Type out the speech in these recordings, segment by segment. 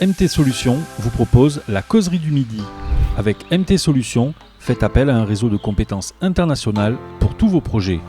MT Solutions vous propose la causerie du midi. Avec MT Solutions, faites appel à un réseau de compétences internationales pour tous vos projets.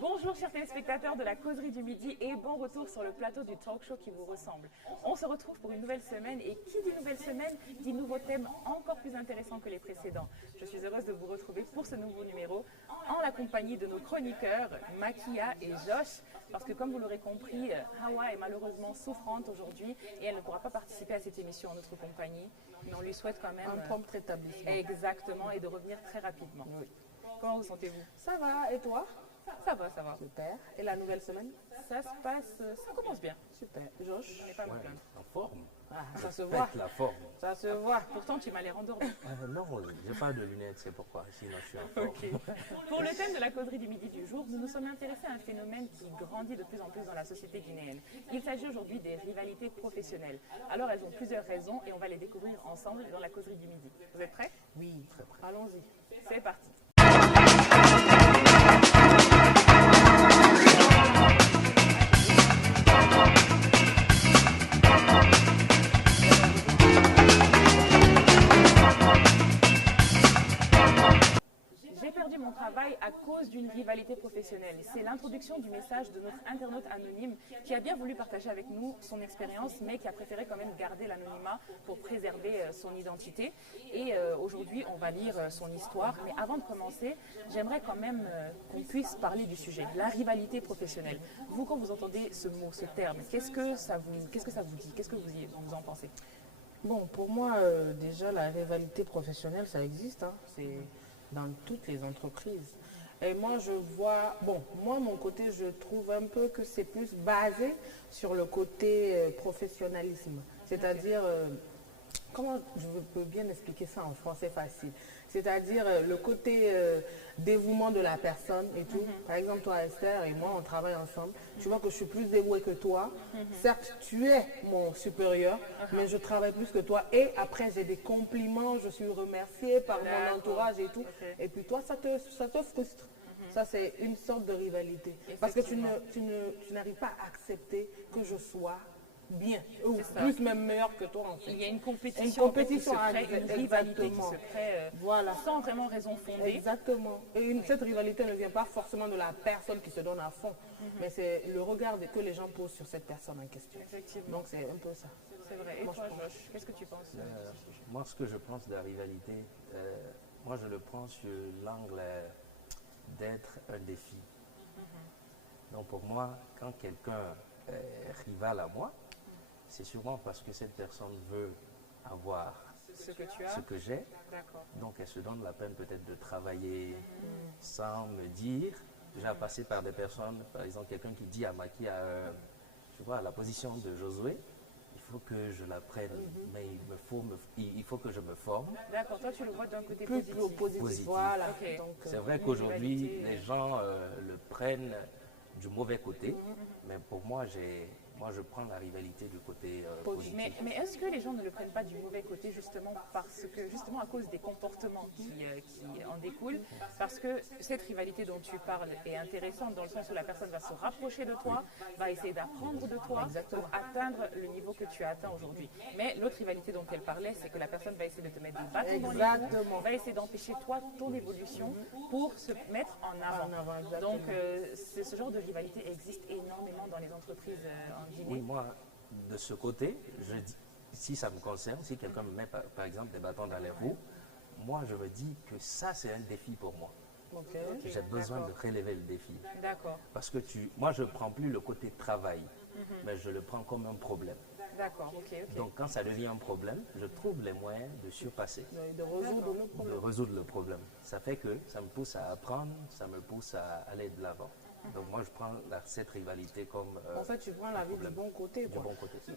Bonjour chers téléspectateurs de la causerie du midi et bon retour sur le plateau du talk show qui vous ressemble. On se retrouve pour une nouvelle semaine et qui dit nouvelle semaine dit nouveaux thèmes encore plus intéressants que les précédents. Je suis heureuse de vous retrouver pour ce nouveau numéro en la compagnie de nos chroniqueurs Makia et Josh parce que comme vous l'aurez compris, Hawa est malheureusement souffrante aujourd'hui et elle ne pourra pas participer à cette émission en notre compagnie. Mais on lui souhaite quand même un prompt rétablissement. Exactement et de revenir très rapidement. Oui. Comment vous sentez-vous? Ça va, et toi? Ça va, ça va. Super. Et la nouvelle semaine? Ça se passe, ça commence bien. Super. Josh? On n'est pas mal plein. En forme. Ah, ça se voit. La forme. Ça se voit. Pourtant, tu m'as l'air endormi. Non, j'ai pas de lunettes, c'est pourquoi. Sinon, je suis en forme. Ok. Pour le thème de la causerie du midi du jour, nous nous sommes intéressés à un phénomène qui grandit de plus en plus dans la société guinéenne. Il s'agit aujourd'hui des rivalités professionnelles. Alors, elles ont plusieurs raisons et on va les découvrir ensemble dans la causerie du midi. Vous êtes prêts? Oui, très près. Allons-y. C'est parti. J'ai perdu mon travail à cause d'une rivalité professionnelle. C'est l'introduction du message de notre internaute anonyme qui a bien voulu partager avec nous son expérience, mais qui a préféré quand même garder l'anonymat pour préserver son identité. Et aujourd'hui, on va lire son histoire. Mais avant de commencer, j'aimerais quand même qu'on puisse parler du sujet, la rivalité professionnelle. Vous, quand vous entendez ce mot, ce terme, qu'est-ce que ça vous dit? Qu'est-ce que vous en pensez? Bon, pour moi, déjà, la rivalité professionnelle, ça existe. Hein. C'est dans toutes les entreprises. Et moi, je vois, bon, moi, mon côté, je trouve un peu que c'est plus basé sur le côté professionnalisme. C'est-à-dire, comment je peux bien expliquer ça en français facile? C'est-à-dire le côté dévouement de la personne et tout. Par exemple, toi, Esther, et moi, on travaille ensemble. Tu vois que je suis plus dévouée que toi. Certes, tu es mon supérieur, mais je travaille plus que toi. Et après, j'ai des compliments, je suis remerciée par mon entourage et tout. Et puis toi, ça te frustre. Ça, c'est une sorte de rivalité. Parce que tu n'arrives pas à accepter que je sois bien, ou plus même meilleur que toi en fait. Il y a une compétition, en fait, qui se crée, une rivalité qui se crée voilà. Sans vraiment raison fondée. Exactement. Et cette rivalité ne vient pas forcément de la personne qui se donne à fond, mais c'est le regard que les gens posent sur cette personne en question. Effectivement. Donc c'est un peu ça. C'est vrai. Et moi, toi, Josh, qu'est-ce que tu penses? Moi, ce que je pense de la rivalité, moi, je le prends sur l'angle d'être un défi. Donc, pour moi, quand quelqu'un est rival à moi, c'est sûrement parce que cette personne veut avoir ce que tu as, ce que j'ai. D'accord. Donc elle se donne la peine peut-être de travailler sans me dire. J'ai passé par des personnes, par exemple quelqu'un qui dit à Maki, tu vois, à la position de Josué, il faut que je la prenne, mais il faut que je me forme. D'accord, toi tu le vois d'un côté Plus positif. Voilà. Okay. C'est vrai qu'aujourd'hui, les gens le prennent du mauvais côté, mais pour moi, je prends la rivalité du côté positif. Mais est-ce que les gens ne le prennent pas du mauvais côté justement à cause des comportements qui en découlent? Parce que cette rivalité dont tu parles est intéressante dans le sens où la personne va se rapprocher de toi, va essayer d'apprendre de toi pour atteindre le niveau que tu as atteint aujourd'hui. Mais l'autre rivalité dont elle parlait, c'est que la personne va essayer de te mettre des bâtons dans les roues, va essayer d'empêcher toi ton évolution pour se mettre en avant. Donc ce genre de rivalité existe énormément dans les entreprises en Guinée. Oui, moi, de ce côté, je dis, si ça me concerne, si quelqu'un me met par exemple des bâtons dans les roues, moi je me dis que ça c'est un défi pour moi. J'ai besoin de relever le défi. D'accord. Parce que moi je ne prends plus le côté travail, mais je le prends comme un problème. D'accord, ok. Donc quand ça devient un problème, je trouve les moyens de surpasser, de résoudre le problème. Ça fait que ça me pousse à apprendre, ça me pousse à aller de l'avant. Donc moi je prends cette rivalité comme en fait tu prends la vie du bon côté.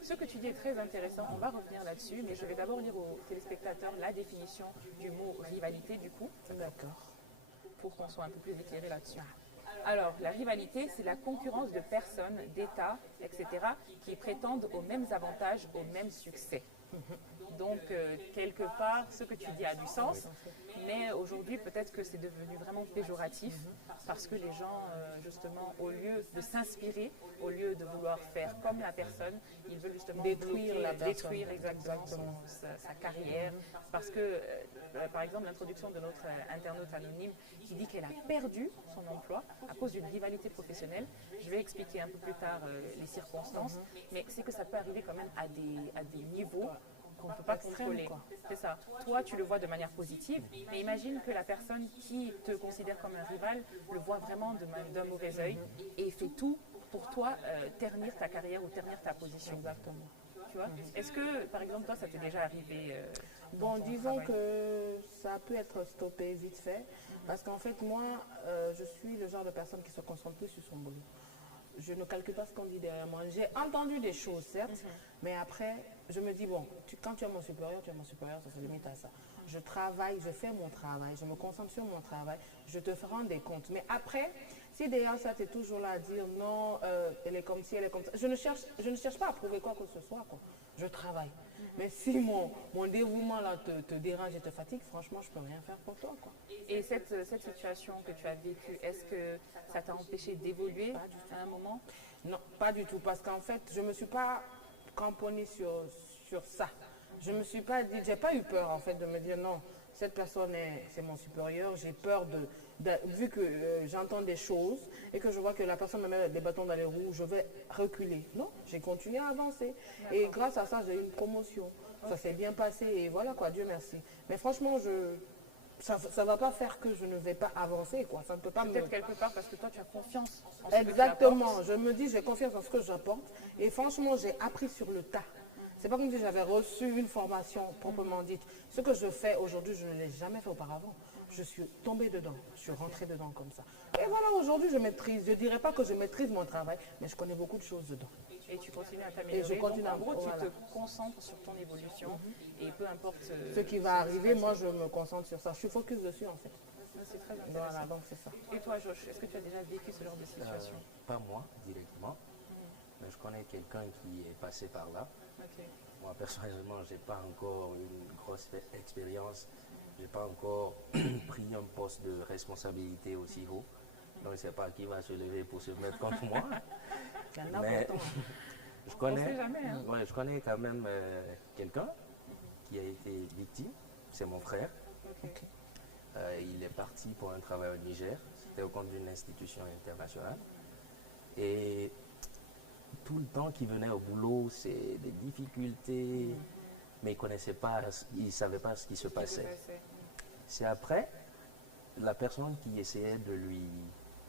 Ce que tu dis est très intéressant, on va revenir là-dessus, mais je vais d'abord lire aux téléspectateurs la définition du mot rivalité du coup. D'accord. Pour qu'on soit un peu plus éclairé là-dessus. Alors, la rivalité, c'est la concurrence de personnes, d'États etc., qui prétendent aux mêmes avantages, aux mêmes succès. Donc, quelque part, ce que tu dis a du sens, mais aujourd'hui, peut-être que c'est devenu vraiment péjoratif parce que les gens, justement, au lieu de s'inspirer, au lieu de vouloir faire comme la personne, ils veulent justement Détruire la personne. détruire exactement sa carrière. Parce que, par exemple, l'introduction de notre internaute anonyme qui dit qu'elle a perdu son emploi à cause d'une rivalité professionnelle, je vais expliquer un peu plus tard les circonstances, mais c'est que ça peut arriver quand même à des niveaux qu'on ne peut pas contrôler. C'est ça. Toi, tu le vois de manière positive, mais imagine que la personne qui te considère comme un rival le voit vraiment d'un mauvais œil et fait tout pour toi ternir ta carrière ou ternir ta position. Exactement. Tu vois? Est-ce que, par exemple, toi, ça t'est déjà arrivé Bon, disons que ça peut être stoppé vite fait, parce qu'en fait, moi, je suis le genre de personne qui se concentre plus sur son boulot. Je ne calcule pas ce qu'on dit derrière moi. J'ai entendu des choses, certes, mais après, je me dis, bon, quand tu es mon supérieur, ça se limite à ça. Je travaille, je fais mon travail, je me concentre sur mon travail, je te rends des comptes. Mais après, si derrière ça, tu es toujours là à dire, non, elle est comme ci, elle est comme ça, je ne cherche pas à prouver quoi que ce soit, quoi. Je travaille. Mais si mon dévouement là te dérange et te fatigue, franchement, je ne peux rien faire pour toi, quoi. Et cette situation que tu as vécue, est-ce que ça t'a empêché d'évoluer à un moment? Non, pas du tout, parce qu'en fait, je ne me suis pas cramponnée sur ça. Je ne me suis pas dit, j'ai pas eu peur en fait de me dire non, cette personne c'est mon supérieur, j'ai peur vu que j'entends des choses et que je vois que la personne me met des bâtons dans les roues, je vais reculer. Non, j'ai continué à avancer. Et grâce à ça, j'ai eu une promotion. Ça s'est bien passé et voilà quoi, Dieu merci. Mais franchement, ça ne va pas faire que je ne vais pas avancer, quoi. Ça ne peut pas Peut-être me... quelque part parce que toi, tu as confiance en ce Exactement. que tu apportes. Je me dis, j'ai confiance en ce que j'apporte. Et franchement, j'ai appris sur le tas. C'est pas comme si j'avais reçu une formation proprement dite. Ce que je fais aujourd'hui, je ne l'ai jamais fait auparavant. Je suis tombée dedans. Je suis rentrée dedans comme ça. Et voilà, aujourd'hui, je maîtrise. Je ne dirais pas que je maîtrise mon travail, mais je connais beaucoup de choses dedans. Et tu continues à t'améliorer. Donc, en gros, tu te concentres sur ton évolution et peu importe ce qui va arriver, moi, je me concentre sur ça. Je suis focus dessus, en fait. C'est très intéressant. Voilà, donc c'est ça. Et toi, Josh, est-ce que tu as déjà vécu ce genre de situation? Pas moi, directement. Mais je connais quelqu'un qui est passé par là. Okay. Moi, personnellement, je n'ai pas encore une grosse expérience. Je n'ai pas encore pris un poste de responsabilité aussi haut. Donc, je ne sais pas qui va se lever pour se mettre contre moi. Mais je connais, je connais quand même quelqu'un qui a été victime. C'est mon frère. Okay. Il est parti pour un travail au Niger. C'était au compte d'une institution internationale. Et tout le temps qu'il venait au boulot, c'est des difficultés, mais il ne savait pas ce qui se passait. C'est après, la personne qui essayait de lui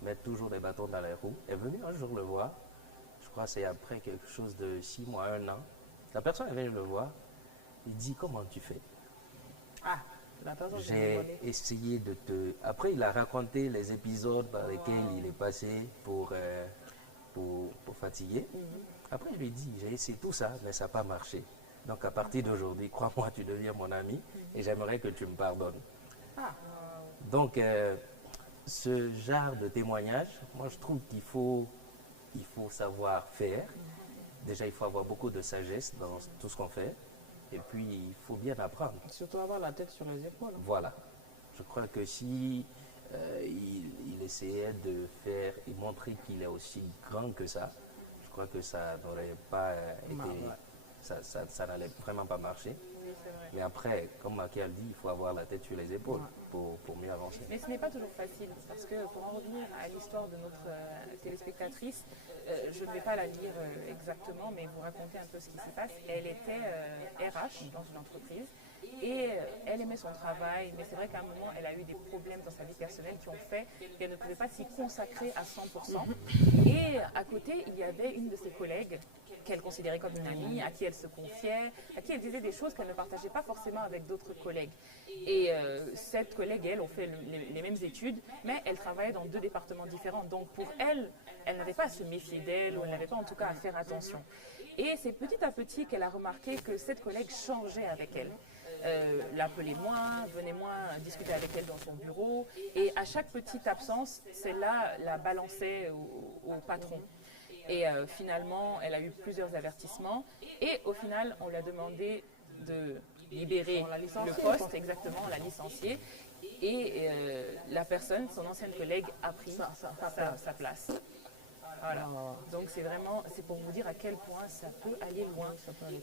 mettre toujours des bâtons dans les roues est venue un jour le voir. Je crois que c'est après quelque chose de 6 mois, 1 an. La personne est venue le voir. Il dit, comment tu fais? Ah, j'ai essayé de te... Après, il a raconté les épisodes par lesquels il est passé pour fatiguer. Après, je lui ai dit, j'ai essayé tout ça, mais ça n'a pas marché. Donc, à partir d'aujourd'hui, crois-moi, tu deviens mon ami et j'aimerais que tu me pardonnes. Donc, ce genre de témoignage, moi, je trouve qu'il faut savoir faire. Déjà, il faut avoir beaucoup de sagesse dans tout ce qu'on fait. Et puis, il faut bien apprendre. Surtout avoir la tête sur les épaules. Voilà. Je crois que si il essayait de faire et montrer qu'il est aussi grand que ça, je crois que ça n'aurait pas été... Ça n'allait vraiment pas marcher. Oui, c'est vrai. Mais après, comme Maki a dit, il faut avoir la tête sur les épaules pour mieux avancer. Mais ce n'est pas toujours facile, parce que pour en revenir à l'histoire de notre téléspectatrice, je ne vais pas la lire exactement, mais vous raconter un peu ce qui se passe. Elle était RH dans une entreprise et elle aimait son travail, mais c'est vrai qu'à un moment, elle a eu des problèmes dans sa vie personnelle qui ont fait qu'elle ne pouvait pas s'y consacrer à 100%. Et à côté, il y avait une de ses collègues qu'elle considérait comme une amie, à qui elle se confiait, à qui elle disait des choses qu'elle ne partageait pas forcément avec d'autres collègues. Et cette collègue et elle ont fait les mêmes études, mais elle travaillait dans 2 départements différents. Donc pour elle, elle n'avait pas à se méfier d'elle, ou elle n'avait pas en tout cas à faire attention. Et c'est petit à petit qu'elle a remarqué que cette collègue changeait avec elle. L'appelait moins, venait moins discuter avec elle dans son bureau. Et à chaque petite absence, celle-là la balançait au patron. Et finalement, elle a eu plusieurs avertissements. Et au final, on lui a demandé de libérer le poste, exactement, on l'a licencié. Et la personne, son ancienne collègue, a pris sa place. Voilà. Donc c'est pour vous dire à quel point ça peut aller loin.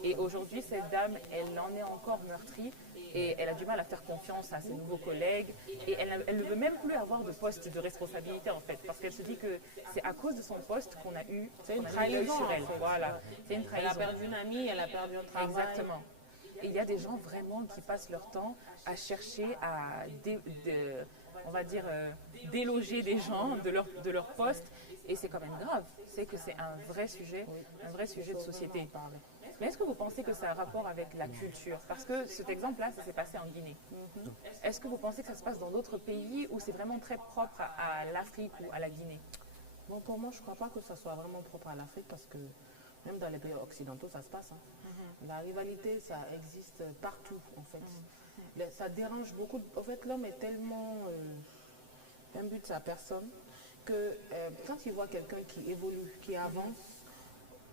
Et aujourd'hui, cette dame, elle en est encore meurtrie et elle a du mal à faire confiance à ses nouveaux collègues. Et elle ne veut même plus avoir de poste de responsabilité en fait, parce qu'elle se dit que c'est à cause de son poste qu'on a eu une trahison sur elle. En fait. Voilà, c'est une trahison. Elle a perdu une amie, elle a perdu un travail. Exactement. Et il y a des gens vraiment qui passent leur temps à chercher à, on va dire, déloger des gens de leur poste. Et c'est quand même grave. C'est que c'est un vrai sujet de société. Mais est-ce que vous pensez que ça a un rapport avec la culture? Parce que cet exemple-là, ça s'est passé en Guinée. Est-ce que vous pensez que ça se passe dans d'autres pays ou c'est vraiment très propre à l'Afrique ou à la Guinée? Bon, pour moi, je ne crois pas que ça soit vraiment propre à l'Afrique parce que même dans les pays occidentaux, ça se passe. La rivalité, ça existe partout, en fait. Ça dérange beaucoup. En fait, l'homme est tellement imbu de sa personne que quand il voit quelqu'un qui évolue, qui avance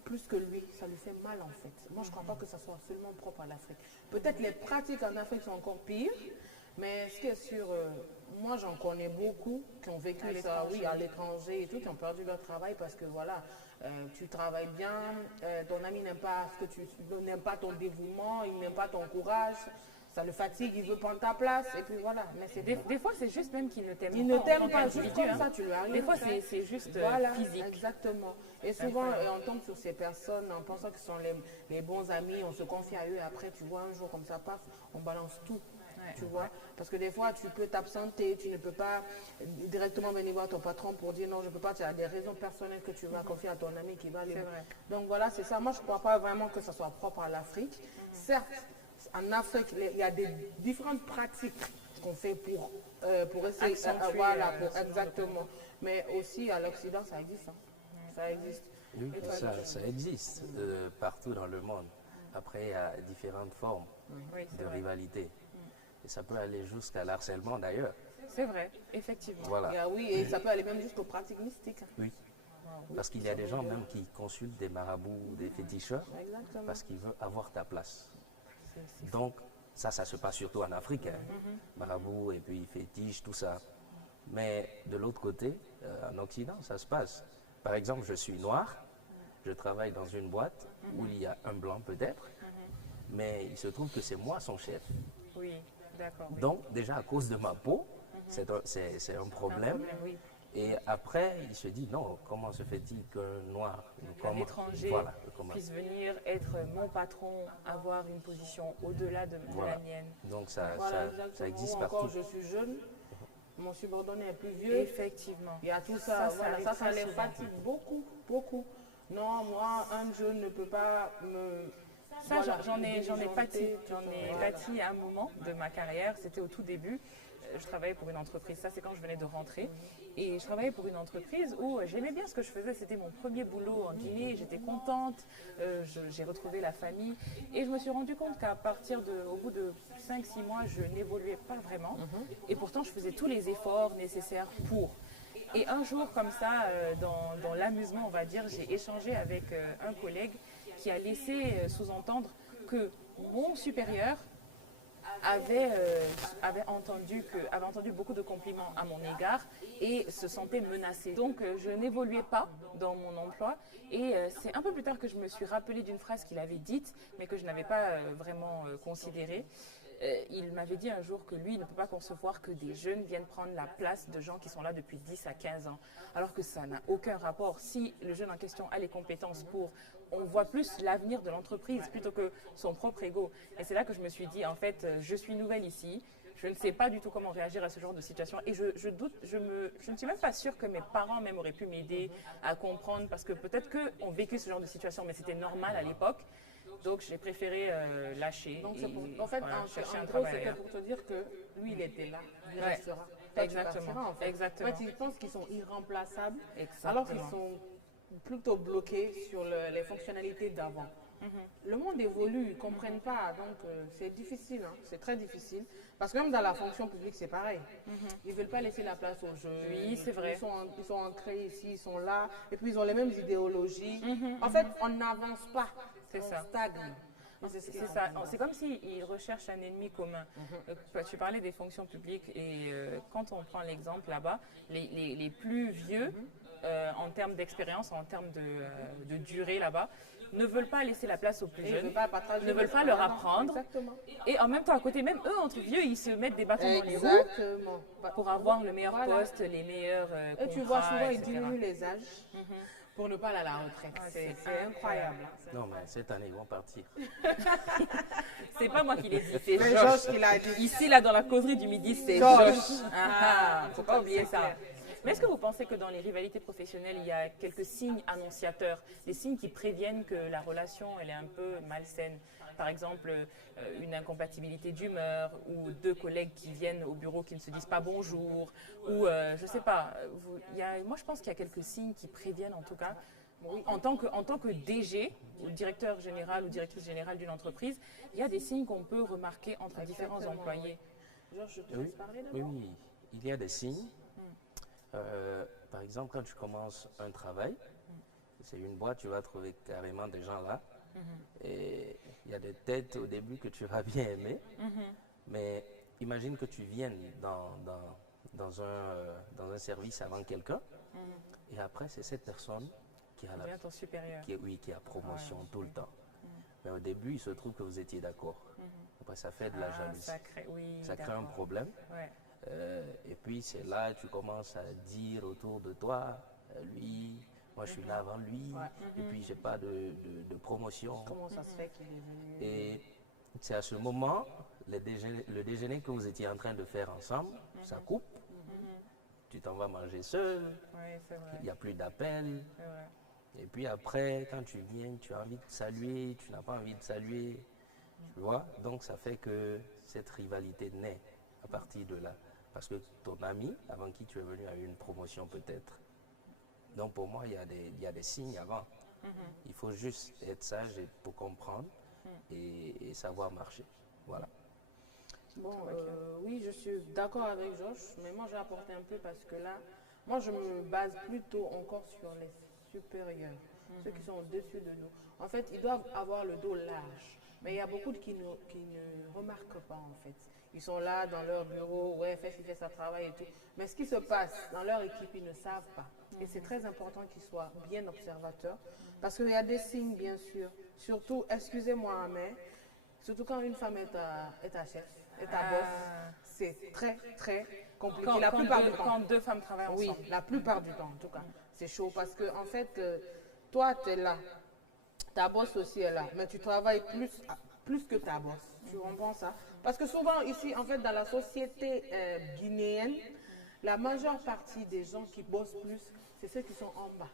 plus que lui, ça lui fait mal, en fait. Moi, je ne crois pas que ça soit seulement propre à l'Afrique. Peut-être les pratiques en Afrique sont encore pires, mais ce qui est sûr, moi, j'en connais beaucoup qui ont vécu ça, oui, à l'étranger et tout, qui ont perdu leur travail parce que, voilà, tu travailles bien, ton ami n'aime pas ton dévouement, il n'aime pas ton courage, ça le fatigue, il veut prendre ta place, et puis voilà. Mais des fois, c'est juste même qu'il ne t'aime pas. Il ne t'aime pas, juste comme ça, tu lui arrives. Des fois, c'est juste physique. Exactement. Et souvent, on tombe sur ces personnes en pensant que ce sont les bons amis, on se confie à eux, et après, tu vois, un jour comme ça, paf, on balance tout. Tu vois, parce que des fois tu peux t'absenter, tu ne peux pas directement venir voir ton patron pour dire non, je ne peux pas, tu as des raisons personnelles que tu vas confier à ton ami qui va aller. Donc voilà, c'est ça. Moi, je ne crois pas vraiment que ça soit propre à l'Afrique. Certes, en Afrique, il y a des différentes pratiques qu'on fait pour essayer, voilà, exactement. Mais aussi à l'Occident, ça existe. Ça existe. Oui, ça existe partout dans le monde. Après, il y a différentes formes de rivalité. Et ça peut aller jusqu'à l'harcèlement d'ailleurs. C'est vrai, effectivement. Voilà. Oui, et ça peut aller même jusqu'aux pratiques mystiques. Oui. Parce qu'il y a des gens même qui consultent des marabouts, des féticheurs, parce qu'ils veulent avoir ta place. Donc, ça se passe surtout en Afrique. Marabout et puis fétiche, tout ça. Mais de l'autre côté, en Occident, ça se passe. Par exemple, je suis noir, je travaille dans une boîte où il y a un blanc peut-être, mais il se trouve que c'est moi son chef. Oui. Donc, déjà à cause de ma peau, c'est un problème. Et après, il se dit non, comment se fait-il qu'un noir, un étranger, puisse venir être mon patron, avoir une position au-delà de la mienne? Donc, ça existe Ou partout. encore, je suis jeune, mon subordonné est plus vieux. Effectivement. Il y a tout ça. Ça les fatigue beaucoup, beaucoup. Non, moi, un jeune ne peut pas me... Ça, j'en ai pâti à un moment de ma carrière, c'était au tout début. Je travaillais pour une entreprise, ça c'est quand je venais de rentrer. Et je travaillais pour une entreprise où j'aimais bien ce que je faisais, c'était mon premier boulot en Guinée, j'étais contente, j'ai retrouvé la famille. Et je me suis rendu compte au bout de 5-6 mois, je n'évoluais pas vraiment. Et pourtant, je faisais tous les efforts nécessaires pour. Et un jour, comme ça, dans l'amusement, on va dire, j'ai échangé avec un collègue qui a laissé sous-entendre que mon supérieur avait entendu beaucoup de compliments à mon égard et se sentait menacé. Donc je n'évoluais pas dans mon emploi et c'est un peu plus tard que je me suis rappelé d'une phrase qu'il avait dite mais que je n'avais pas vraiment considérée. Il m'avait dit un jour que lui, il ne peut pas concevoir que des jeunes viennent prendre la place de gens qui sont là depuis 10 à 15 ans, alors que ça n'a aucun rapport. Si le jeune en question a les compétences on voit plus l'avenir de l'entreprise plutôt que son propre ego. Et c'est là que je me suis dit, en fait, je suis nouvelle ici, je ne sais pas du tout comment réagir à ce genre de situation et je doute, je ne suis même pas sûre que mes parents même auraient pu m'aider à comprendre parce que peut-être qu'ont vécu ce genre de situation, mais c'était normal à l'époque. Donc j'ai préféré lâcher. Donc et, en fait, chercher en un gros, travail. c'était pour te dire que lui, il était là, il restera. Exactement. En fait. Exactement. En fait, ils pensent qu'ils sont irremplaçables, Exactement. alors qu'ils sont plutôt bloqués sur les fonctionnalités d'avant. Le monde évolue, ils ne comprennent pas, donc c'est difficile, hein, c'est très difficile. Parce que même dans la fonction publique, c'est pareil. Ils ne veulent pas laisser la place aux jeunes. Oui, c'est vrai. Ils sont ancrés ici, ils sont là, et puis ils ont les mêmes idéologies. En fait, on n'avance pas, C'est ça. stagne. C'est ça. C'est comme s'ils recherchent un ennemi commun. Tu parlais des fonctions publiques et quand on prend l'exemple là-bas, les plus vieux, en termes d'expérience, en termes de durée là-bas, ne veulent pas laisser la place aux plus jeunes, ne veulent pas leur apprendre. Exactement. Et en même temps, à côté, même eux, entre vieux, ils se mettent des bâtons dans les roues Exactement. pour avoir le meilleur Voilà. poste, les meilleurs contrats, Et tu vois, souvent, ils etc. diminuent les âges pour ne pas aller à la retraite. C'est incroyable. Hein. Non, mais cette année, ils vont partir. C'est pas moi qui l'ai dit, c'est C'est Josh. Josh qui l'a dit. Ici, là, dans la causerie du midi, c'est Josh. Josh. Faut pas oublier ça. Mais est-ce que vous pensez que dans les rivalités professionnelles, il y a quelques signes annonciateurs, des signes qui préviennent que la relation elle est un peu malsaine? Par exemple, une incompatibilité d'humeur ou deux collègues qui viennent au bureau qui ne se disent pas bonjour ou je sais pas. Moi, je pense qu'il y a quelques signes qui préviennent en tout cas. Oui, en tant que DG, ou directeur général ou directrice générale d'une entreprise, il y a des signes qu'on peut remarquer entre différents employés. Georges, je te Oui, laisse parler oui, d'abord. oui, il y a des signes. Par exemple, quand tu commences un travail, c'est une boîte, tu vas trouver carrément des gens là. Et il y a des têtes au début que tu vas bien aimer. Mais imagine que tu viennes dans un service avant quelqu'un. Et après, c'est cette personne qui a Devient ton supérieur. qui a promotion tout le temps. Mais au début, il se trouve que vous étiez d'accord. Après, ça fait de la jalousie. Ça crée un problème. Ouais. Et puis c'est là que tu commences à dire autour de toi, lui, moi je suis là avant lui, et puis j'ai pas de promotion. Comment ça se fait qu'il est venu? Et c'est à ce moment, le déjeuner que vous étiez en train de faire ensemble, ça coupe. Tu t'en vas manger seul, Ouais, c'est vrai. il n'y a plus d'appel. C'est vrai. Et puis après, quand tu viens, tu as envie de saluer, tu n'as pas envie de saluer. Tu vois? Donc ça fait que cette rivalité naît à partir de là. Parce que ton ami, avant qui tu es venu, a eu une promotion peut-être. Donc pour moi, il y a des signes avant. Il faut juste être sage pour comprendre et savoir marcher. Voilà. Bon, oui, je suis d'accord avec Josh, mais moi j'ai apporté un peu parce que là, moi je me base plutôt encore sur les supérieurs, ceux qui sont au-dessus de nous. En fait, ils doivent avoir le dos large, mais il y a beaucoup qui ne remarquent pas en fait. Ils sont là dans leur bureau, ouais, fais sa travail et tout. Mais ce qui se passe dans leur équipe, ils ne savent pas. Et c'est très important qu'ils soient bien observateurs, parce qu'il y a des signes, bien sûr. Surtout, excusez-moi, mais surtout quand une femme est ta chef, est ta boss, c'est très, très compliqué. La plupart du temps. Quand deux femmes travaillent ensemble. Oui, la plupart du temps, en tout cas. C'est chaud parce que, en fait, toi, tu es là. Ta boss aussi est là. Mais tu travailles plus que ta boss. Tu comprends ça? Parce que souvent, ici, en fait, dans la société guinéenne, la majeure partie des gens qui bossent plus, c'est ceux qui sont en bas.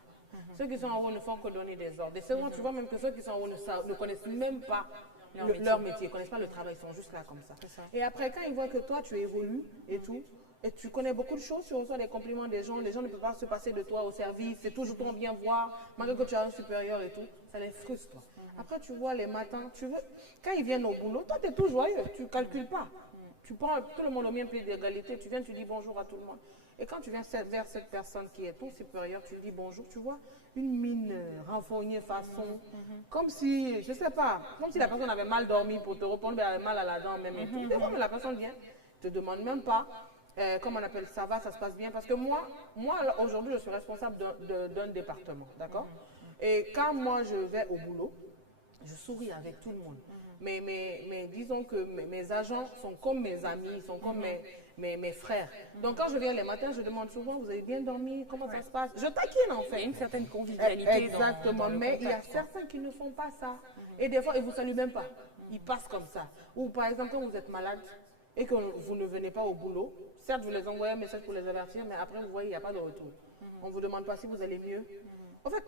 Ceux qui sont en haut ne font que donner des ordres. Et souvent, tu vois même que ceux qui sont en haut ne connaissent même pas leur métier, ils ne connaissent pas le travail, ils sont juste là comme ça. Et après, quand ils voient que toi, tu évolues et tout, et tu connais beaucoup de choses, tu reçois des compliments des gens ne peuvent pas se passer de toi au service, c'est toujours ton bien voir, malgré que tu as un supérieur et tout, ça les frustre. Après, tu vois les matins, quand ils viennent au boulot, toi, tu es tout joyeux, tu ne calcules pas. Tu prends tout le monde au même pied d'égalité, tu viens, tu dis bonjour à tout le monde. Et quand tu viens vers cette personne qui est ton supérieur, tu lui dis bonjour, tu vois, une mine renfognée façon, comme si, je ne sais pas, comme si la personne avait mal dormi pour te répondre, mais elle avait mal à la dent même et tout. Des fois, la personne vient, ne te demande même pas, comment on appelle ça va, ça se passe bien. Parce que moi aujourd'hui, je suis responsable d'un département, d'accord? Et quand moi, je vais au boulot, je souris avec tout le monde. Mais disons que mes agents sont comme mes amis, sont comme mes frères. Donc quand je viens les matins, je demande souvent, vous avez bien dormi, comment ça se passe? Je taquine en fait. Il y a une certaine convivialité. Exactement, mais il y a certains qui ne font pas ça. Et des fois, ils ne vous saluent même pas. Ils passent comme ça. Ou par exemple, quand vous êtes malade et que vous ne venez pas au boulot, certes, vous les envoyez un message pour les avertir, mais après, vous voyez, il n'y a pas de retour. On ne vous demande pas si vous allez mieux. En fait,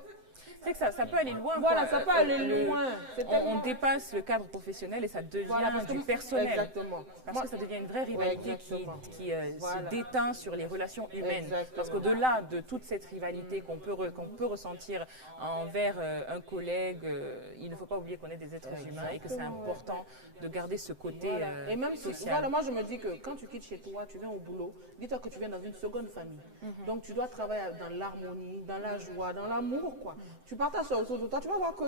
C'est que ça peut aller loin. Voilà, quoi. ça peut aller loin. On dépasse le cadre professionnel et ça devient du personnel. Exactement. Parce que ça devient une vraie rivalité qui se déteint sur les relations humaines. Exactement. Parce qu'au-delà de toute cette rivalité qu'on peut ressentir envers un collègue, il ne faut pas oublier qu'on est des êtres humains et que c'est important de garder ce côté et même si, social. voilà, moi je me dis que quand tu quittes chez toi, tu viens au boulot, dis-toi que tu viens dans une seconde famille. Donc tu dois travailler dans l'harmonie, dans la joie, dans l'amour, quoi. Tu partages ça autour de toi, tu vas voir que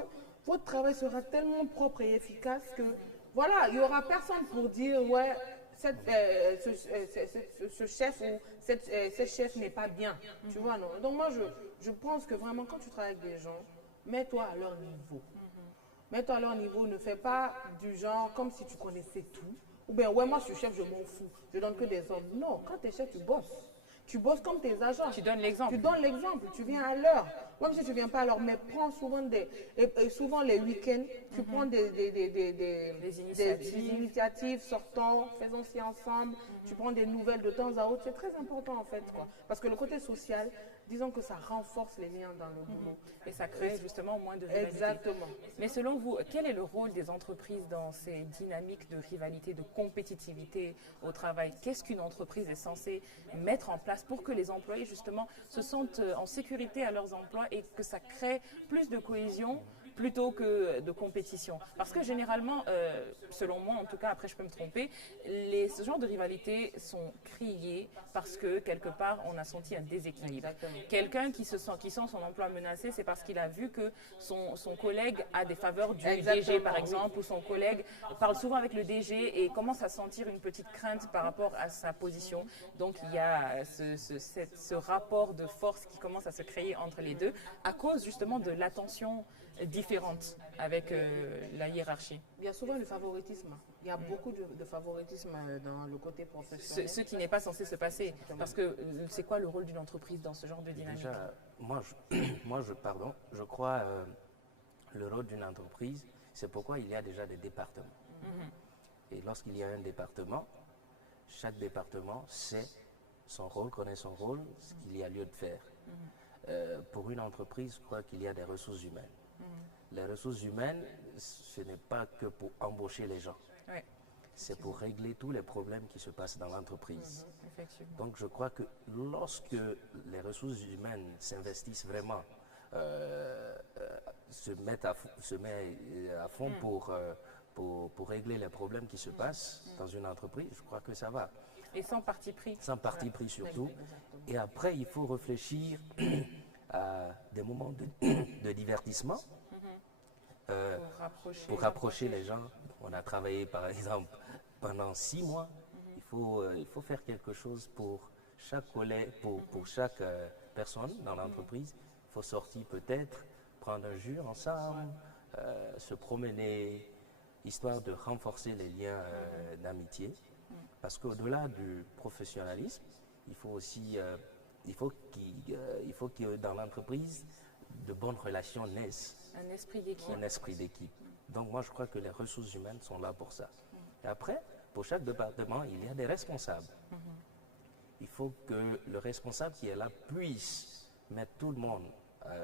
votre travail sera tellement propre et efficace que, voilà, il n'y aura personne pour dire, ouais, ce chef ou cette chef n'est pas bien. Tu vois, non? Donc moi, je pense que vraiment, quand tu travailles avec des gens, mets-toi à leur niveau. Mets-toi à leur niveau, ne fais pas du genre comme si tu connaissais tout. Ou bien, ouais, moi je suis chef, je m'en fous. Je donne que des ordres. Non, quand tu es chef, tu bosses. Tu bosses comme tes agents. Tu donnes l'exemple. Tu donnes l'exemple, tu viens à l'heure. Même si tu ne viens pas à l'heure, mais prends souvent souvent les week-ends, tu prends des initiatives, sortons, faisons-ci ensemble, tu prends des nouvelles de temps à autre. C'est très important en fait, quoi. Parce que le côté social, disons que ça renforce les liens dans le boulot. Et ça crée justement moins de rivalité. Exactement. Mais selon vous, quel est le rôle des entreprises dans ces dynamiques de rivalité, de compétitivité au travail? Qu'est-ce qu'une entreprise est censée mettre en place pour que les employés justement se sentent en sécurité à leurs emplois et que ça crée plus de cohésion plutôt que de compétition? Parce que généralement, selon moi en tout cas, après je peux me tromper, ce genre de rivalité sont créés parce que quelque part on a senti un déséquilibre. Quelqu'un qui sent son emploi menacé, c'est parce qu'il a vu que son collègue a des faveurs du DG par exemple, ou son collègue parle souvent avec le DG et commence à sentir une petite crainte par rapport à sa position. Donc il y a ce rapport de force qui commence à se créer entre les deux à cause justement de l'attention différente avec la hiérarchie. Il y a souvent le favoritisme. Il y a beaucoup de favoritisme dans le côté professionnel. Ce qui n'est pas censé se passer. Parce que c'est quoi le rôle d'une entreprise dans ce genre de dynamique? Déjà, je crois le rôle d'une entreprise, c'est pourquoi il y a déjà des départements. Et lorsqu'il y a un département, chaque département sait son rôle, connaît son rôle, ce qu'il y a lieu de faire. Pour une entreprise, je crois qu'il y a des ressources humaines. Les ressources humaines, ce n'est pas que pour embaucher les gens. Oui. C'est pour régler tous les problèmes qui se passent dans l'entreprise. Donc je crois que lorsque les ressources humaines s'investissent vraiment, se mettent à fond pour régler les problèmes qui se passent dans une entreprise, je crois que ça va. Et sans parti pris. Sans parti pris surtout. Et après, il faut réfléchir à des moments de divertissement pour rapprocher les gens. On a travaillé par exemple pendant 6 mois. Il faut faire quelque chose pour chaque collègue, pour chaque personne dans l'entreprise. Il faut sortir peut-être, prendre un jus ensemble, se promener, histoire de renforcer les liens d'amitié. Parce qu'au-delà du professionnalisme, il faut aussi il faut que dans l'entreprise, de bonnes relations naissent. Un esprit d'équipe. Un esprit d'équipe. Donc moi, je crois que les ressources humaines sont là pour ça. Et après, pour chaque département, il y a des responsables. Il faut que le responsable qui est là puisse mettre tout le monde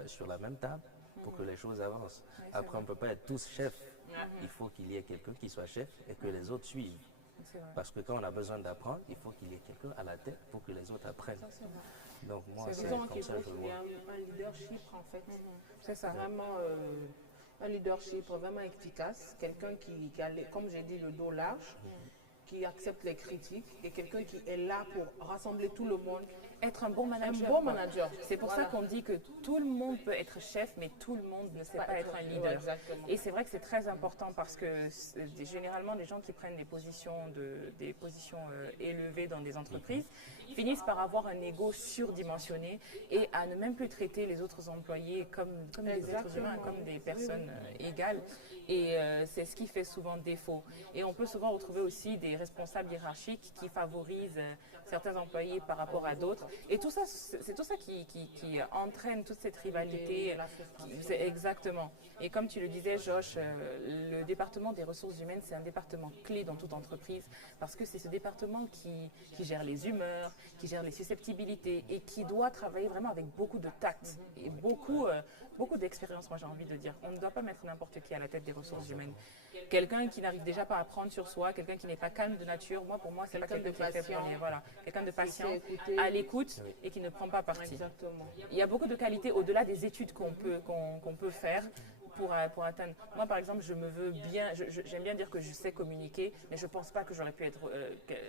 sur la même table pour que les choses avancent. Après, on ne peut pas être tous chefs. Il faut qu'il y ait quelqu'un qui soit chef et que les autres suivent. Parce que quand on a besoin d'apprendre, il faut qu'il y ait quelqu'un à la tête pour que les autres apprennent. Donc moi, c'est comme ça que je vois. Un leadership en fait. C'est ça. Vraiment un leadership vraiment efficace. Quelqu'un qui a, comme j'ai dit, le dos large, qui accepte les critiques et quelqu'un qui est là pour rassembler tout le monde. Être un bon manager. Un bon manager. C'est pour ça qu'on dit que tout le monde peut être chef, mais tout le monde ne sait pas être un leader. Et c'est vrai que c'est très important parce que généralement, les gens qui prennent des positions élevées dans des entreprises finissent par avoir un ego surdimensionné et à ne même plus traiter les autres employés comme des êtres humains, comme des personnes égales. Et c'est ce qui fait souvent défaut. Et on peut souvent retrouver aussi des responsables hiérarchiques qui favorisent certains employés par rapport à d'autres. Et tout ça, c'est tout ça qui entraîne toute cette rivalité. Exactement. Et comme tu le disais, Josh, le département des ressources humaines, c'est un département clé dans toute entreprise parce que c'est ce département qui gère les humeurs, qui gère les susceptibilités et qui doit travailler vraiment avec beaucoup de tact et beaucoup d'expérience, moi j'ai envie de dire. On ne doit pas mettre n'importe qui à la tête des ressources humaines. Quelqu'un qui n'arrive déjà pas à prendre sur soi, quelqu'un qui n'est pas calme de nature, pour moi, c'est pas quelqu'un qui est fait pour lui. Voilà. Quelqu'un de patient, à l'écoute et qui ne prend pas parti. Exactement. Il y a beaucoup de qualités au-delà des études qu'on peut faire pour atteindre. Moi, par exemple, j'aime bien dire que je sais communiquer, mais je ne pense pas que j'aurais pu être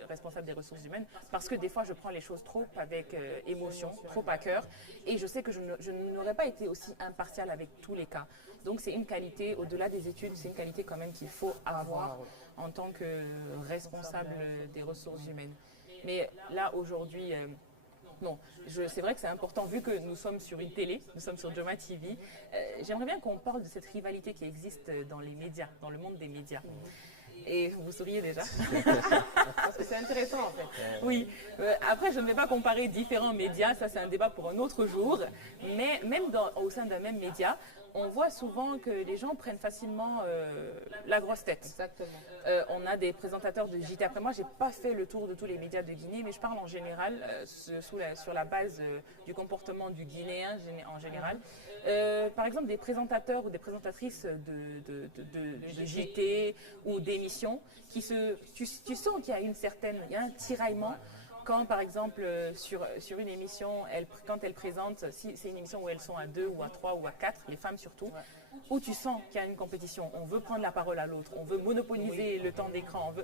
responsable des ressources humaines parce que des fois, je prends les choses trop avec émotion, trop à cœur, et je sais que je n'aurais pas été aussi impartiale avec tous les cas. Donc, c'est une qualité, au-delà des études, c'est une qualité quand même qu'il faut avoir en tant que responsable des ressources humaines. Mais là, aujourd'hui, non, c'est vrai que c'est important, vu que nous sommes sur une télé, nous sommes sur Joma TV, j'aimerais bien qu'on parle de cette rivalité qui existe dans les médias, dans le monde des médias. Et vous souriez déjà. Parce que c'est intéressant en fait. Oui. Après, je ne vais pas comparer différents médias, ça c'est un débat pour un autre jour. Mais même au sein d'un même média, on voit souvent que les gens prennent facilement la grosse tête. Exactement. On a des présentateurs de JT. Après, moi, je n'ai pas fait le tour de tous les médias de Guinée, mais je parle en général, sur la base du comportement du Guinéen en général. Par exemple, des présentateurs ou des présentatrices de JT ou d'émissions, tu sens qu'il y a un tiraillement. Quand, par exemple, sur une émission, quand elles présentent, si c'est une émission où elles sont à 2 ou à 3 ou à 4, les femmes surtout, où tu sens qu'il y a une compétition, on veut prendre la parole à l'autre, on veut monopoliser le temps d'écran,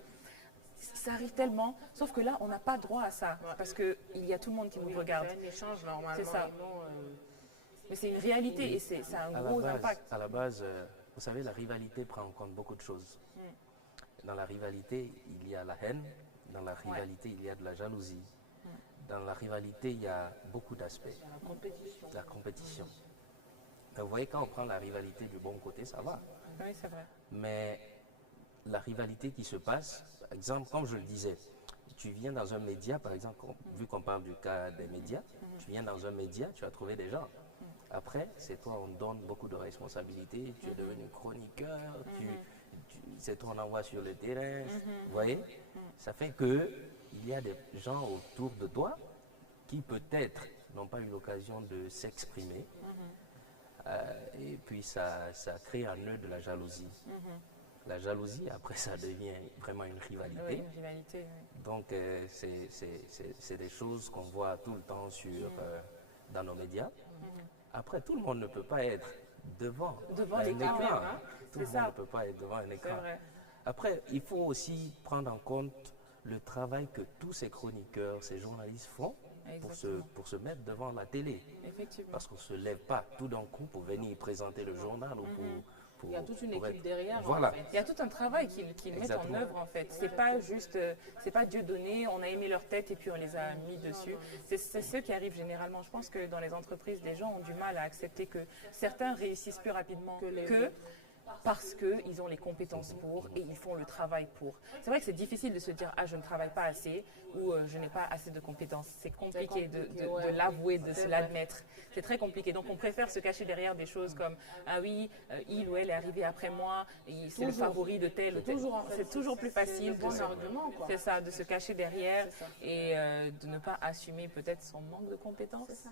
ça arrive tellement, sauf que là, on n'a pas droit à ça, parce qu'il y a tout le monde qui nous regarde. C'est un échange normalement. C'est ça. Mais c'est une réalité et ça a un gros impact. À la base, vous savez, la rivalité prend en compte beaucoup de choses. Dans la rivalité, il y a la haine. Dans la rivalité, il y a de la jalousie. Dans la rivalité, il y a beaucoup d'aspects. La compétition. Vous voyez, quand on prend la rivalité du bon côté, ça va. Oui, c'est vrai. Mais la rivalité qui se passe, par exemple, comme je le disais, tu viens dans un média, par exemple, vu qu'on parle du cas des médias, tu viens dans un média, tu as trouvé des gens. Après, c'est toi, on donne beaucoup de responsabilités, tu es devenu chroniqueur, c'est toi, on envoie sur le terrain, vous voyez. Ça fait qu'il y a des gens autour de toi qui peut-être n'ont pas eu l'occasion de s'exprimer. Et puis ça crée un nœud de la jalousie. La jalousie, après, ça devient vraiment une rivalité. Oui, une rivalité, oui. Donc, c'est des choses qu'on voit tout le temps dans nos médias. Après, tout le monde ne peut pas être devant l'écran. Tout le monde ne peut pas être devant un écran. Après, il faut aussi prendre en compte le travail que tous ces chroniqueurs, ces journalistes font pour se mettre devant la télé. Effectivement. Parce qu'on ne se lève pas tout d'un coup pour venir présenter le journal ou il y a toute une équipe derrière. Voilà. En fait. Il y a tout un travail qu'ils mettent en œuvre en fait. C'est pas juste, c'est pas Dieu donné, on a aimé leur tête et puis on les a mis dessus. C'est ce qui arrive généralement. Je pense que dans les entreprises, les gens ont du mal à accepter que certains réussissent plus rapidement que parce qu'ils ont les compétences pour et ils font le travail pour. C'est vrai que c'est difficile de se dire « Ah, je ne travaille pas assez » ou « Je n'ai pas assez de compétences ». C'est compliqué de l'avouer, de se l'admettre. C'est très compliqué. Donc, on préfère se cacher derrière des choses comme « Ah oui, il ou elle est arrivé après moi, c'est le favori de tel ou tel ». C'est toujours plus facile c'est ça, de se cacher derrière et de ne pas assumer peut-être son manque de compétences. C'est ça.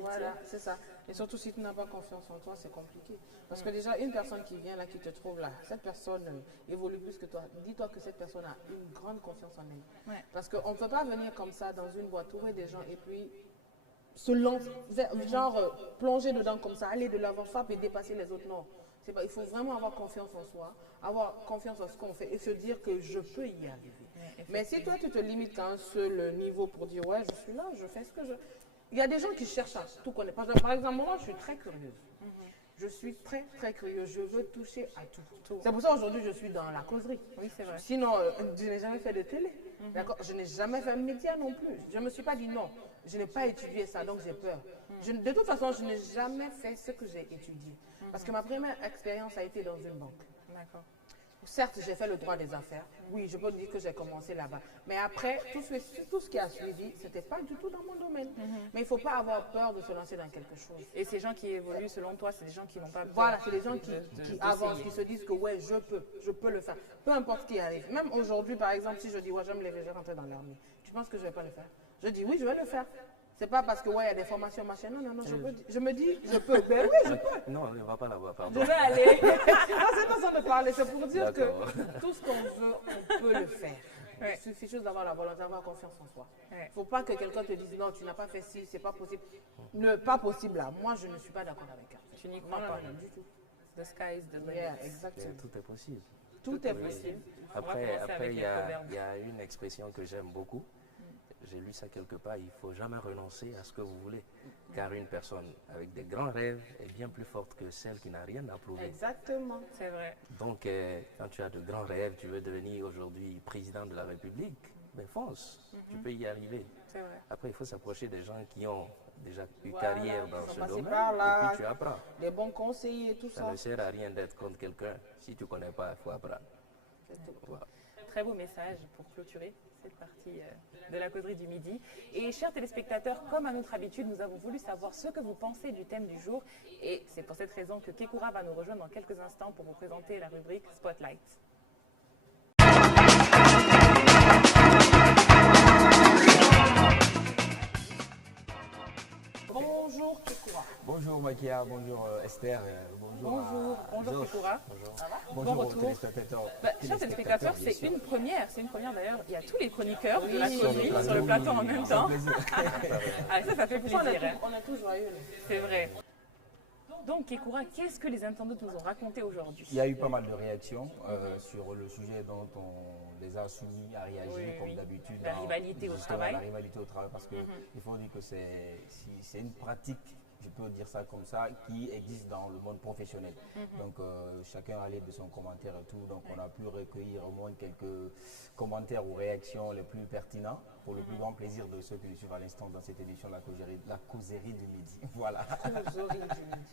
Voilà, c'est ça. Et surtout si tu n'as pas confiance en toi, c'est compliqué. Parce que déjà, une personne qui vient là, qui te trouve là, cette personne évolue plus que toi. Dis-toi que cette personne a une grande confiance en elle. Ouais. Parce qu'on ne peut pas venir comme ça dans une boîte, trouver des gens et puis se lancer, plonger dedans comme ça, aller de l'avant, frappe et dépasser les autres. Non. Il faut vraiment avoir confiance en soi, avoir confiance en ce qu'on fait et se dire que je peux y arriver. Ouais, mais si toi, tu te limites à un seul niveau pour dire, ouais, je suis là, je fais ce que je... Il y a des gens qui cherchent à tout connaître. Par exemple, moi, je suis très curieuse. Je suis très, très curieuse. Je veux toucher à tout. C'est pour ça aujourd'hui, je suis dans la causerie. Oui, c'est vrai. Sinon, je n'ai jamais fait de télé. D'accord. Je n'ai jamais fait un média non plus. Je ne me suis pas dit non. Je n'ai pas étudié ça, donc j'ai peur. De toute façon, je n'ai jamais fait ce que j'ai étudié. Parce que ma première expérience a été dans une banque. D'accord. Certes, j'ai fait le droit des affaires. Oui, je peux dire que j'ai commencé là-bas. Mais après, tout ce qui a suivi, ce n'était pas du tout dans mon domaine. Mais il ne faut pas avoir peur de se lancer dans quelque chose. Et ces gens qui évoluent, selon toi, c'est des gens qui n'ont pas peur. Voilà, c'est des gens qui avancent, qui se disent que ouais, je peux le faire. Peu importe ce qui arrive. Même aujourd'hui, par exemple, si je dis ouais, je vais me lever, je vais rentrer dans l'armée. Tu penses que je ne vais pas le faire? Je dis oui, je vais le faire. C'est pas parce que ouais, il y a des formations machin. Non, je me dis, je peux. Ben oui, je peux. Non, on ne va pas là-bas, pardon. Je vais aller. Non, c'est pas ça de parler. C'est pour dire que tout ce qu'on veut, on peut le faire. Ouais. Il suffit juste d'avoir la volonté, d'avoir confiance en soi. Il Ouais. ne faut pas que quelqu'un te dise non, tu n'as pas fait ci, c'est pas possible. Pas possible là. Moi, je ne suis pas d'accord avec elle. Tu n'y crois pas. Non, du tout. The sky is the limit. Yeah, exactement. Tout est possible. Tout est Oui. possible. On va Après, commencer avec il les y a, proverbes. il y a une expression que j'aime beaucoup. J'ai lu ça quelque part. Il ne faut jamais renoncer à ce que vous voulez. Car une personne avec des grands rêves est bien plus forte que celle qui n'a rien à prouver. Exactement. C'est vrai. Donc, quand tu as de grands rêves, tu veux devenir aujourd'hui président de la République, ben fonce. Tu peux y arriver. C'est vrai. Après, il faut s'approcher des gens qui ont déjà eu Voilà, carrière dans ils sont ce passés domaine. par là. Et puis tu apprends. Les bons conseillers, tout Ça ça. ne sert à rien d'être contre quelqu'un. Si tu ne connais pas, il faut apprendre. Voilà. Très beau message pour clôturer cette partie de la causerie du midi. Et chers téléspectateurs, comme à notre habitude, nous avons voulu savoir ce que vous pensez du thème du jour. Et c'est pour cette raison que Kekura va nous rejoindre dans quelques instants pour vous présenter la rubrique Spotlight. Bonjour, Kekura. Bonjour Makia, bonjour Esther, bonjour Bonjour Georges. Kekura. Bonjour Bon aux retour. téléspectateurs. Chers téléspectateurs, bien c'est sûr. une première. C'est une première d'ailleurs. Il y a tous les chroniqueurs de la Oui, causerie sur le plateau en même temps. plaisir. Ah, ça fait plaisir. Hein. On est tous joyeux. là. C'est vrai. Donc, Kekura, qu'est-ce que les internautes nous ont raconté aujourd'hui? Il y a eu pas mal de réactions sur le sujet dont on les a soumis à réagir Oui, comme oui. d'habitude. La rivalité au justement, travail. La rivalité au travail parce qu'il faut dire que c'est une pratique, je peux dire ça comme ça, qui existe dans le monde professionnel. Donc chacun allait de son commentaire et tout. Donc on a pu recueillir au moins quelques commentaires ou réactions les plus pertinents pour le plus grand plaisir de ceux qui nous suivent à l'instant dans cette édition de la causerie du midi. Voilà. Causerie du midi.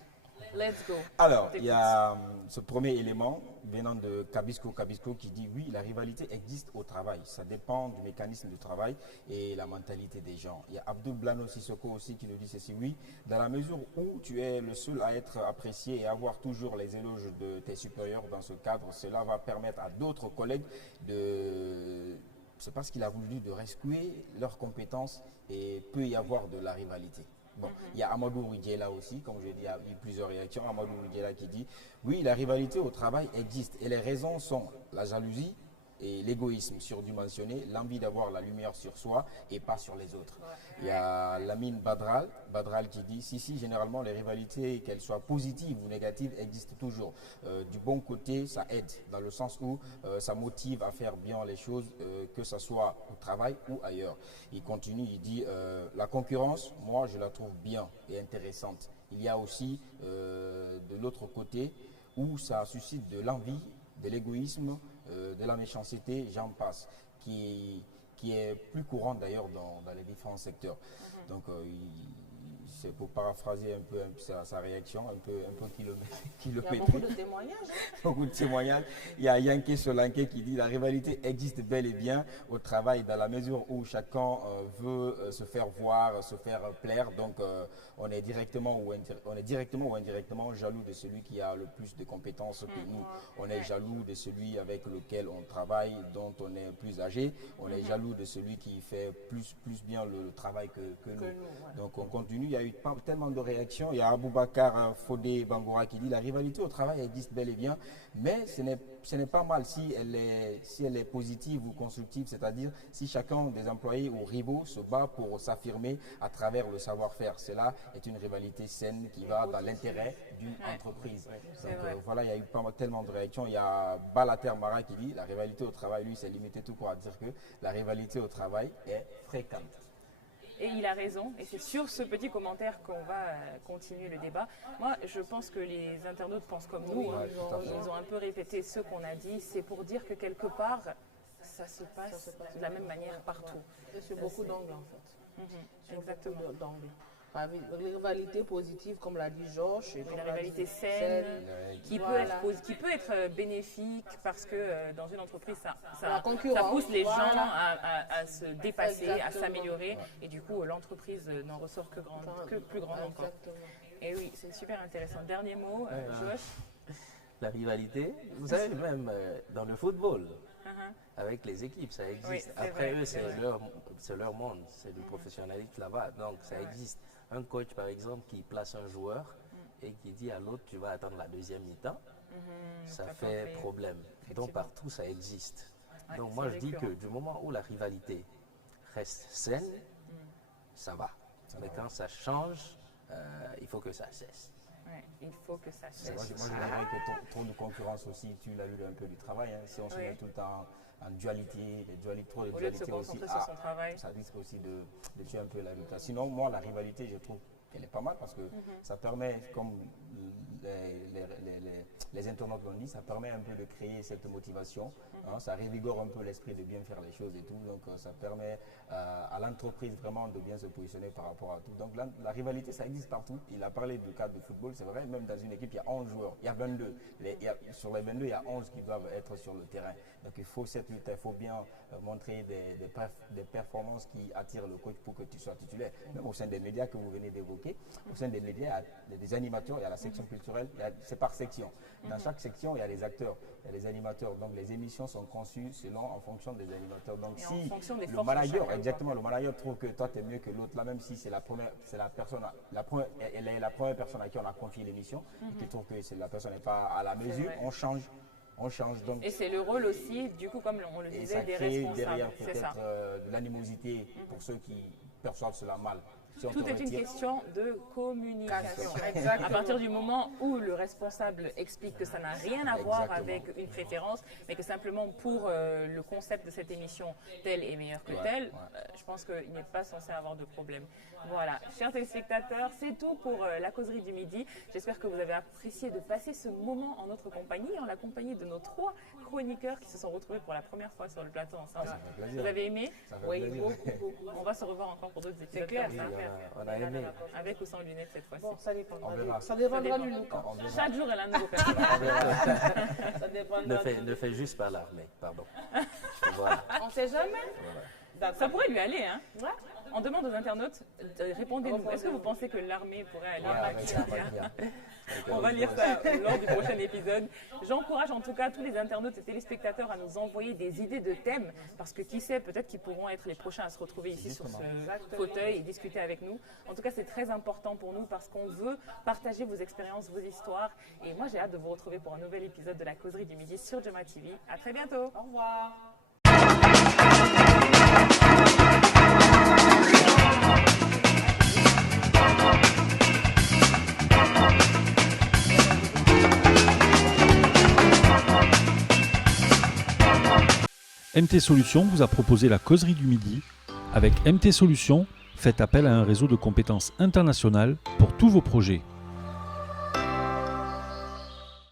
Let's go. Alors, On il y a ce premier élément venant de Kabisco qui dit oui, la rivalité existe au travail. Ça dépend du mécanisme du travail et la mentalité des gens. Il y a Abdul Blano Sissoko aussi qui nous dit ceci, oui, dans la mesure où tu es le seul à être apprécié et avoir toujours les éloges de tes supérieurs dans ce cadre, cela va permettre à d'autres collègues de... C'est parce qu'il a voulu dire de rescuer leurs compétences et peut y avoir de la rivalité. Bon, il y a Amadou Ouidjela aussi, comme je l'ai dit, il y a eu plusieurs réactions. Amadou Ouidjela qui dit oui, la rivalité au travail existe et les raisons sont la jalousie et l'égoïsme surdimensionné, l'envie d'avoir la lumière sur soi et pas sur les autres. Il y a Lamine Badral qui dit si, généralement les rivalités, qu'elles soient positives ou négatives, existent toujours. Du bon côté, ça aide, dans le sens où ça motive à faire bien les choses, que ce soit au travail ou ailleurs. Il continue, il dit la concurrence, moi je la trouve bien et intéressante. Il y a aussi de l'autre côté où ça suscite de l'envie, de l'égoïsme, de la méchanceté, j'en passe, qui est plus courante d'ailleurs dans les différents secteurs. Donc, c'est pour paraphraser un peu sa réaction, un peu Il y a kilométrique. beaucoup de témoignages. hein. Beaucoup de témoignages. Il y a Yanké Solanké qui dit la rivalité existe bel et bien au travail dans la mesure où chacun veut se faire voir, se faire plaire. Donc on est directement ou indirectement jaloux de celui qui a le plus de compétences que nous. On est jaloux de celui avec lequel on travaille, dont on est plus âgé. On est jaloux de celui qui fait plus bien le travail que nous. ouais. Donc on continue. Il y a eu tellement de réactions. Il y a Aboubacar Fodé Bangoura qui dit la rivalité au travail existe bel et bien, mais ce n'est pas mal si elle est positive ou constructive, c'est-à-dire si chacun des employés ou rivaux se bat pour s'affirmer à travers le savoir-faire. Cela est une rivalité saine qui va dans l'intérêt d'une entreprise. Donc voilà, il y a eu tellement de réactions. Il y a Balater Mara qui dit la rivalité au travail, lui, s'est limité tout court à dire que la rivalité au travail est fréquente. Et il a raison, et c'est sur ce petit commentaire qu'on va continuer le débat. Moi, je pense que les internautes pensent comme nous. Hein. tout à fait. Ils ont un peu répété ce qu'on a dit. C'est pour dire que quelque part, ça se passe de la même manière partout. Et sur beaucoup d'angles en fait. Sur Exactement. beaucoup d'angles. rivalité positive, comme l'a dit Georges. Et Et comme la l'a rivalité dit saine, qui, Voilà. qui peut être bénéfique parce que dans une entreprise, La concurrence, ça pousse les gens voilà. à se dépasser, à Exactement. s'améliorer. Et du coup, l'entreprise n'en ressort que plus grande encore. Exactement. Et oui, c'est super intéressant. Dernier mot, Josh. La rivalité, vous savez, même dans le football, Uh-huh. avec les équipes, ça existe. Oui, c'est Après vrai, eux, c'est c'est leur monde, c'est du professionnalisme là-bas, donc ça existe. Un coach, par exemple, qui place un joueur et qui dit à l'autre, tu vas attendre la deuxième mi-temps, ça fait problème. Donc partout, ça existe. Ouais, Donc c'est moi, je dis que récurrent. du moment où la rivalité reste saine, ça va. Mais quand ça change, il faut que ça cesse. Ouais, il faut que ça Moi, cesse. je dirais que trop de concurrence aussi, tu l'as vu un peu du travail. Si on se met tout le temps en dualité, trop de Au lieu de se dualité aussi, concentrer sur son travail. ça risque aussi de tuer un peu la résultat. Sinon, moi, la rivalité, je trouve qu'elle est pas mal parce que ça permet, comme les internautes l'ont dit, ça permet un peu de créer cette motivation. Ça revigore un peu l'esprit de bien faire les choses et tout. Donc, ça permet à l'entreprise vraiment de bien se positionner par rapport à tout. Donc, la rivalité, ça existe partout. Il a parlé du cadre de football, c'est vrai. Même dans une équipe, il y a 11 joueurs. Il y a 22. Sur les 22, il y a 11 qui doivent être sur le terrain. Donc, il faut cette lutte, il faut bien montrer des performances qui attirent le coach pour que tu sois titulaire. Même au sein des médias que vous venez d'évoquer, au sein des médias, il y a des animateurs, il y a la section culturelle, c'est par section. Dans chaque section, il y a des acteurs, il y a des animateurs. Donc, les émissions sont conçues en fonction des animateurs. Donc, Et si en fonction des le forces de manager, chacun, exactement, le manager trouve que toi, tu es mieux que l'autre, là, même si c'est la personne, elle est la première personne à qui on a confié l'émission, et qui trouve que la personne n'est pas à la mesure, vrai. on change. Donc, Et c'est le rôle aussi, du coup, comme on le et disait, ça des crée responsables. derrière C'est ça. peut-être de l'animosité pour ceux qui perçoivent cela mal. Si on Tout te est une retire- question de communication. Exactement. À partir du moment où le responsable explique que ça n'a rien à voir Exactement. avec une préférence, mais que simplement pour le concept de cette émission, tel est meilleur que tel, je pense qu'il n'est pas censé avoir de problème. Voilà, chers téléspectateurs, c'est tout pour la causerie du midi. J'espère que vous avez apprécié de passer ce moment en notre compagnie, en la compagnie de nos 3 chroniqueurs qui se sont retrouvés pour la première fois sur le plateau ensemble. Ça fait plaisir. Vous avez aimé? Ça fait Oui, plaisir. beaucoup. On va se revoir encore pour d'autres épisodes. clair, comme c'est ça. clair. On a aimé. Avec ou sans lunettes cette fois-ci. Bon, ça dépendra. On verra. Ça dépendra Ça du dépend. look. On verra. Chaque jour, elle a un nouveau personnage. Ça dépendra Ne fais juste pas l'armée, pardon. Voilà. On sait jamais. Ça pourrait lui aller, hein. Ouais. On demande aux internautes, répondez-nous. Est-ce que vous pensez que l'armée pourrait aller Ouais, à avec ça, Maquia? bien. On va lire ça lors du prochain épisode. J'encourage en tout cas tous les internautes et téléspectateurs à nous envoyer des idées de thèmes parce que qui sait, peut-être qu'ils pourront être les prochains à se retrouver ici sur ce fauteuil et discuter avec nous. En tout cas, c'est très important pour nous parce qu'on veut partager vos expériences, vos histoires. Et moi, j'ai hâte de vous retrouver pour un nouvel épisode de la causerie du midi sur Joma TV. À très bientôt. Au revoir. MT Solutions vous a proposé la causerie du midi. Avec MT Solutions, faites appel à un réseau de compétences internationales pour tous vos projets.